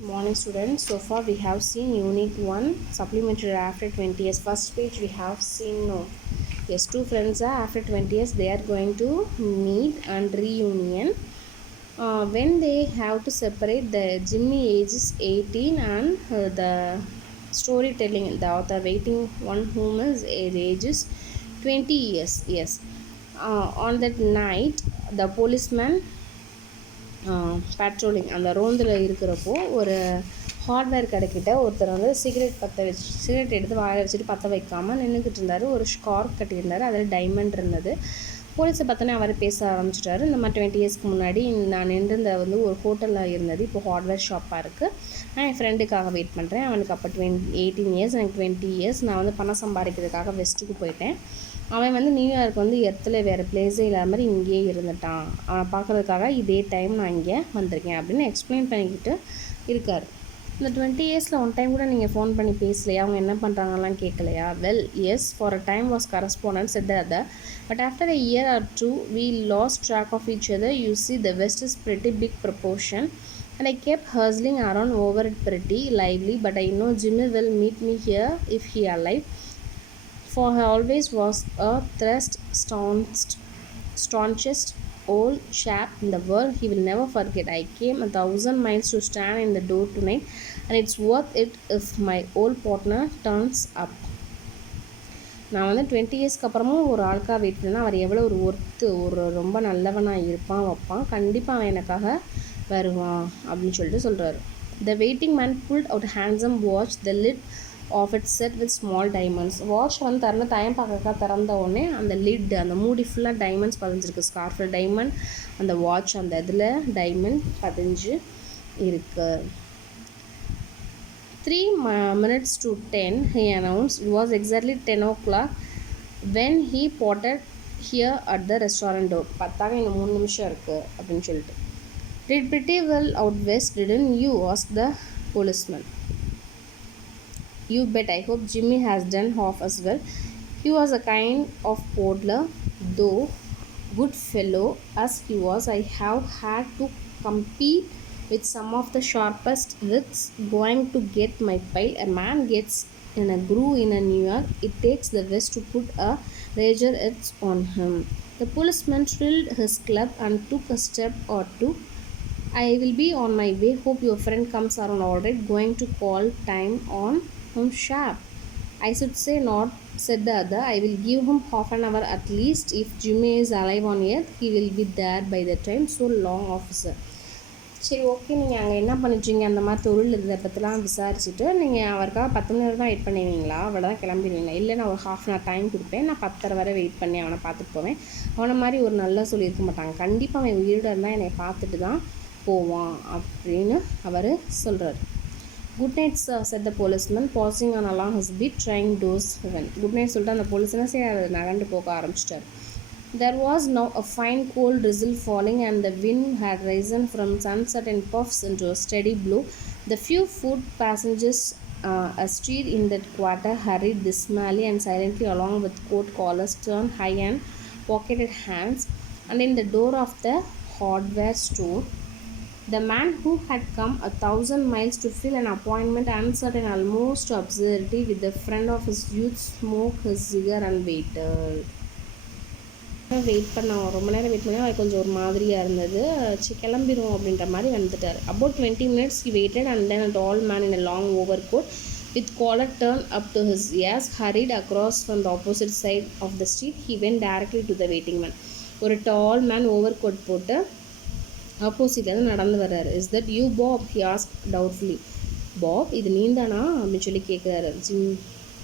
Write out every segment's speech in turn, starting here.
Morning students, so far we have seen unit 1 supplementary after 20 years. First page we have seen no. Yes, two friends are after 20 years they are going to meet and reunion. When they have to separate, the Jimmy ages 18 and the storytelling, the author waiting one whom is ages 20 years. Yes. On that night, the policeman patrolling அந்த ரோந்தில் இருக்கிறப்போ ஒரு hardware கடைக்கிட்ட ஒருத்தர் வந்து cigarette எடுத்து வாயை வச்சுட்டு பற்ற வைக்காமல் நின்றுக்கிட்டு இருந்தார். ஒரு ஸ்கார்ப் கட்டியிருந்தார், அதில் டைமண்ட் இருந்தது. போலீஸை பார்த்தோன்னே அவர் பேச ஆரம்பிச்சிட்டாரு. இந்த மாதிரி 20 இயர்ஸ்க்கு முன்னாடி நான் நின்றுந்த வந்து ஒரு ஹோட்டலில் இருந்தது, இப்போ ஹார்ட்வேர் ஷாப்பாக இருக்குது. நான் என் ஃப்ரெண்டுக்காக வெயிட் பண்ணுறேன். அவனுக்கு அப்போ 18 இயர்ஸ், எனக்கு 20 இயர்ஸ். நான் வந்து பணம் சம்பாதிக்கிறதுக்காக வெஸ்ட்டுக்கு போயிட்டேன். அவன் வந்து நியூயார்க் வந்து இடத்துல வேறு பிளேஸே இல்லாத மாதிரி இங்கேயே இருந்துட்டான். அவனை பார்க்குறதுக்காக இதே டைம் நான் இங்கே வந்திருக்கேன் அப்படின்னு எக்ஸ்பிளைன் பண்ணிக்கிட்டு இருக்கார். இந்த 20 இயர்ஸில் ஒன் டைம் கூட நீங்கள் ஃபோன் பண்ணி பேசலையா, அவங்க என்ன பண்ணுறாங்கலாம் கேட்கலையா? Well yes, for a time was correspondent said the other, but after a year or two we lost track of each other. You see, the west is pretty big proportion and I kept hustling around over it pretty lively, but I know Jimmy will meet me here if he alive, for he always was a staunchest old chap in the world. He will never forget. I came 1,000 miles to stand in the door tonight, and it's worth it if my old partner turns up. நான் வந்து 20 இயர்ஸ்க்கு அப்புறமும் ஒரு ஆளுக்காக wait பண்ணேன்னா அவர் எவ்வளோ ஒரு ரொம்ப நல்லவனாக இருப்பான் வைப்பான், கண்டிப்பாக அவன் எனக்காக வருவான் அப்படின்னு சொல்லிட்டு சொல்கிறாரு. The waiting man pulled out a handsome watch, the lid of it set with small diamonds. Watch வந்து டைம் பார்க்கறக்கா திறந்த உடனே அந்த லிட், அந்த மூடி ஃபுல்லாக டைமண்ட்ஸ் பதிஞ்சிருக்கு. ஸ்கார்ஃபில் டைமண்ட், அந்த வாட்ச் அந்த இதில் டைமண்ட் பதிஞ்சு இருக்கு. 3 minutes to 10 he announced. It was exactly 10 o'clock when he potted here at the restaurant door. 10 இன்னும் 3 நிமிஷம் இருக்குது அப்படின்னு சொல்லிட்டு. Did pretty well out west, didn't you? asked the policeman. You bet. I hope Jimmy has done half as well. He was a kind of poodler, though good fellow as he was. I have had to compete with some of the sharpest wits going to get my pile. A man gets in a groove in a New York, it takes the west to put a razor edge on him. The policeman trilled his club and took a step or two. I will be on my way. Hope your friend comes around all right. Going to call time on him sharp. I should say not, said the other. I will give him half an hour at least. If Jimmy is alive on earth, he will be there by the time. So long, officer. சரி, okay, நீங்கள் அங்கே என்ன பண்ணிட்டீங்க, அந்த மாதிரி தொழில் இதை பற்றிலாம் விசாரிச்சுட்டு நீங்கள் அவருக்காக 10 மணி நேரம் தான் வெயிட் பண்ணுவீங்களா, அவ்வளோதான் கிளம்பிடுவீங்களா? இல்லை, நான் ஒரு ஹாஃப் அன் ஹவர் டைம் கொடுப்பேன், நான் 10:30 வரை வெயிட் பண்ணி அவனை பார்த்துட்டு போவேன். அவனை மாதிரி ஒரு நல்லா சொல்லியிருக்க மாட்டாங்க. கண்டிப்பாக அவன் உயிரோடு இருந்தால் என்னை பார்த்துட்டு தான் போவான் அப்படின்னு அவர் சொல்கிறார். Good night sir, said the policeman, pausing on along his beat, trying doors open. Good night சொல்லிட்டு அந்த போலீஸ்னா சரி அதை நகண்டு போக ஆரம்பிச்சிட்டார். There was now a fine cold drizzle falling, and the wind had risen from sunset in puffs into a steady blow. The few foot passengers astir in that quarter hurried dismally and silently along with coat collars turned high and pocketed hands, and in the door of the hardware store the man who had come 1,000 miles to fill an appointment, uncertain almost to absurdity, with the friend of his youth, smoked his cigar and waited. Wait பண்ணோம், ரொம்ப நேரம் wait பண்ணி அது கொஞ்சம் ஒரு மாதிரியாக இருந்தது. கிளம்பிடும் அப்படின்ற மாதிரி வந்துட்டார். About 20 minutes he waited, and then a tall man in a long overcoat with collar turned up to his ears hurried across from the opposite side of the street. He went directly to the waiting man. ஒரு டால் man over coat போட்டு ஆப்போசிட்லேருந்து நடந்து வர்றாரு. Is that you Bob, he ask doubtfully. Bob, இது நீந்தானா அப்படின்னு சொல்லி கேட்குறாரு.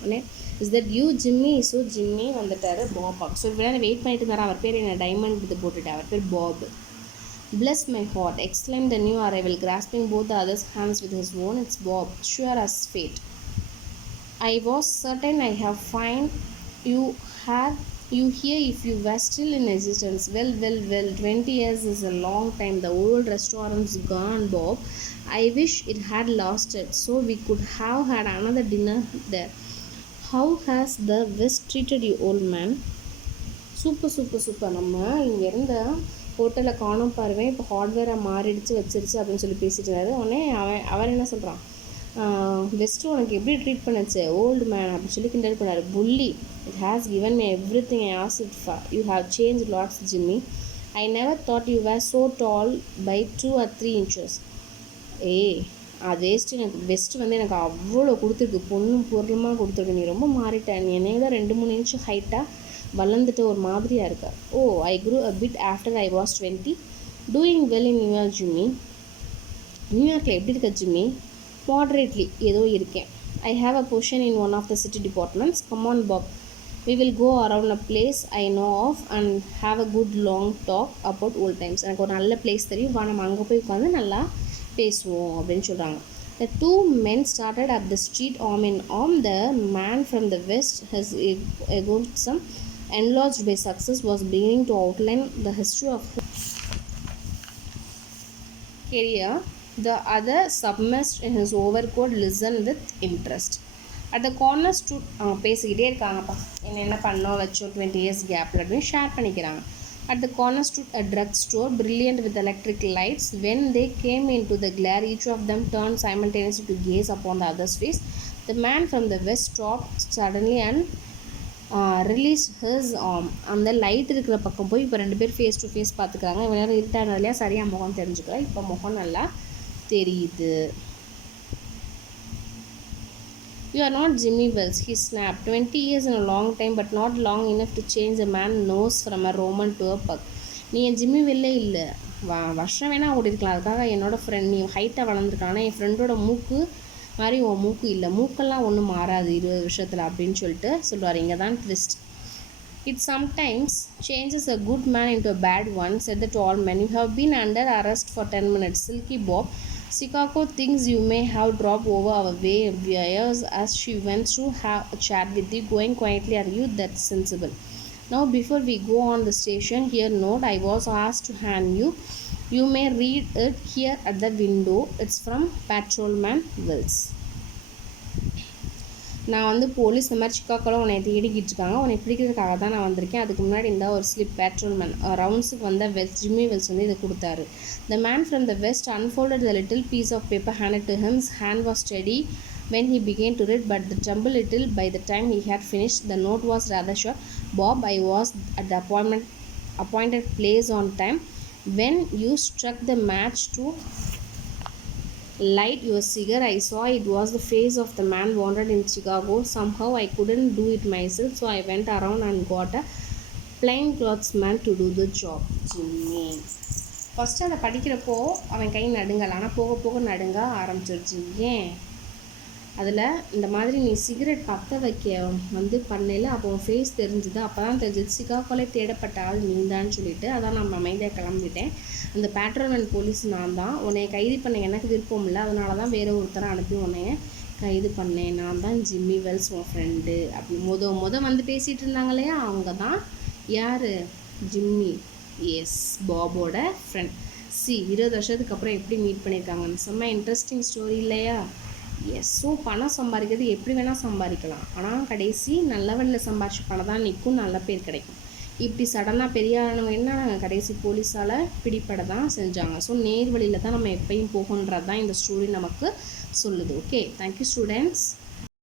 உடனே is that you Jimmy? So Jimmy வந்துட்டார். பாப் ஸோ இவ்வளோ வெயிட் பண்ணிட்டு இருந்தார். அவர் பேர் என்ன, டைமண்ட் இது போட்டுட்டு, அவர் பேர் pop. Bless my heart, exclaimed the new arrival, grasping both the other's hands with his own. It's Bob, sure as fate. I was certain I have find you here if you were still in existence. Well, 20 years is a long time. The old restaurant's gone, Bob. I wish it had lasted so we could have had another dinner there. How has the West treated you, old man? Super. நம்ம இங்கே இருந்த ஹோட்டலில் காணும் பாருவேன், இப்போ ஹார்ட்வேரை மாறிடுச்சு வச்சிருச்சு அப்படின்னு சொல்லி பேசிட்டு இருந்தாரு. உடனே அவன் என்ன சொல்கிறான், வெஸ்ட்டு உனக்கு எப்படி ட்ரீட் பண்ணுச்சு ஓல்டு மேன் அப்படின்னு சொல்லி கிண்டல் பண்ணார். Bully, it has given me everything I ask it for, you have change lots Jimmy, I never thought you were so tall by 2 or 3 inches. அது வெஸ்ட்டு வந்து எனக்கு அவ்வளோ கொடுத்துருக்கு, பொண்ணும் பொருளுமாக கொடுத்துருக்கு, நீ ரொம்ப மாறிட்ட, நீ என்னை விட 2-3 inch ஹைட்டாக வளர்ந்துட்டு ஒரு மாதிரியாக இருக்க. I grew a bit after I was 20, doing well in New York Jimmy. நியூயார்க்கில் எப்படி இருக்க ஜிம்மி? மாட்ரேட்லி ஏதோ இருக்கேன். I have a position in one of the city departments. Come on Bob, we will go around a place I know of and have a good long talk about old times. எனக்கு ஒரு நல்ல place தெரியும், வா நம்ம அங்கே போய் உட்காந்து நல்லா பேசுவோம் அப்படின்னு சொல்கிறாங்க. The two men started up the street arm in arm. The man from the west, his egoism enlarged by success, was beginning to outline the history of his career. The other, submerged in his overcoat, listened with interest. At the corner stood பேசிக்கிட்டே இருக்காங்கப்பா, என்ன பண்ணோம் வச்சோம் 20 years கேப்பில் அப்படின்னு share பண்ணிக்கிறாங்க. At the corner stood a drug store, brilliant with electric lights. When they came into the glare, each of them turned simultaneously to gaze upon the other's face. The man from the west stopped suddenly and released his arm. அந்த light இருக்கிற பக்கம் போய் இப்போ 2 பேர் face to face பார்த்துக்கிறாங்க. இவன் நேரம் இருட்டானதுலையா சரியாக முகம் தெரிஞ்சுக்கிறேன், இப்போ முகம் நல்லா தெரியுது. You are not Jimmy Wells, he snapped. 20 years in a long time, but not long enough to change a man's nose from a Roman to a pug. நீ என் ஜிம்மி வெல்லே இல்லை, வருஷம் வேணால் ஓடி இருக்கலாம், அதுக்காக என்னோடய ஃப்ரெண்ட் நீ ஹைட்டாக வளர்ந்துருக்கானா என் ஃப்ரெண்டோட மூக்கு மாதிரி உன் மூக்கு இல்லை, மூக்கெல்லாம் ஒன்றும் மாறாது 20 வருஷத்தில் அப்படின்னு சொல்லிட்டு சொல்லுவார். இங்கே தான் twist. It sometimes changes a good man into a bad one, said the tall man. You have been under arrest for 10 minutes, Silky Bob. Chicago thinks you may have dropped over our way years as she went through have a chat with you, going quietly, are you that sensible? Now before we go on the station, here note I was asked to hand you. You may read it here at the window. It's from Patrolman Wells. நான் வந்து police இந்த மாதிரி சிக்காக்கோவில் உன்னை தேடிக்கிட்டு இருக்காங்க, உன்னை பிடிக்கிறதுக்காக தான் நான் வந்திருக்கேன். அதுக்கு முன்னாடி இந்த ஒரு ஸ்லிப் பேட்ரோல்மேன் ரவுண்ட்ஸுக்கு வந்த ஜிம்மி வெல்ஸ் வந்து இதை கொடுத்தாரு. The man from the west unfolded the little piece of paper handed to him. His hand was steady when he began to read, but it trembled little by the time he had finished. The note was rather short. Bob, I was at the appointed place on time. When you struck the match to light your cigar, I saw it was the face of the man wanted in Chicago. Somehow I couldn't do it myself, so I went around and got a plain clothes man to do the job. Jimmy. First அதை படிக்கிறப்போ அவன் கை நடுங்கலை, ஆனால் போக போக நடுங்க ஆரம்பிச்சிருச்சு. ஏன் அதில் இந்த மாதிரி நீ சிகரெட் பற்ற வைக்க வந்து பண்ணல, அப்போ உன் ஃபேஸ் தெரிஞ்சுது, அப்போ தான் தெரிஞ்சது சிகாகோலே தேடப்பட்ட ஆள் நீந்தான்னு சொல்லிட்டு. அதான் நம்ம அமைதியாக கிளம்பிட்டேன். அந்த பேட்ரோல்மேன் போலீஸ் நான் தான், உன்னை கைது பண்ண எனக்கு விருப்பம் இல்லை, அதனால தான் வேறு ஒருத்தரை அனுப்பி உன்னைய கைது பண்ணேன், நான் தான் ஜிம்மி வெல்ஸ் உன் ஃப்ரெண்டு அப்படி வந்து பேசிகிட்டு இருந்தாங்க இல்லையா, அவங்க தான் யார், ஜிம்மி, எஸ் பாபோட ஃப்ரெண்ட். 20 வருஷத்துக்கு அப்புறம் எப்படி மீட் பண்ணியிருக்காங்கன்னு செம்ம இன்ட்ரெஸ்டிங் ஸ்டோரி இல்லையா? எஸ். ஸோ பணம் சம்பாதிக்கிறது எப்படி வேணால் சம்பாதிக்கலாம், ஆனால் கடைசி நல்ல வழியில் சம்பாதிச்ச பணம் தான் நிற்கும், நல்ல பேர் கிடைக்கும். இப்படி சடனாக பெரிய ஆனவங்க என்ன கடைசி போலீஸால் பிடிப்பட தான் செஞ்சாங்க. ஸோ நேர் வழியில் தான் நம்ம எப்பயும் போகன்றது தான் இந்த ஸ்டோரி நமக்கு சொல்லுது. Okay, thank you students.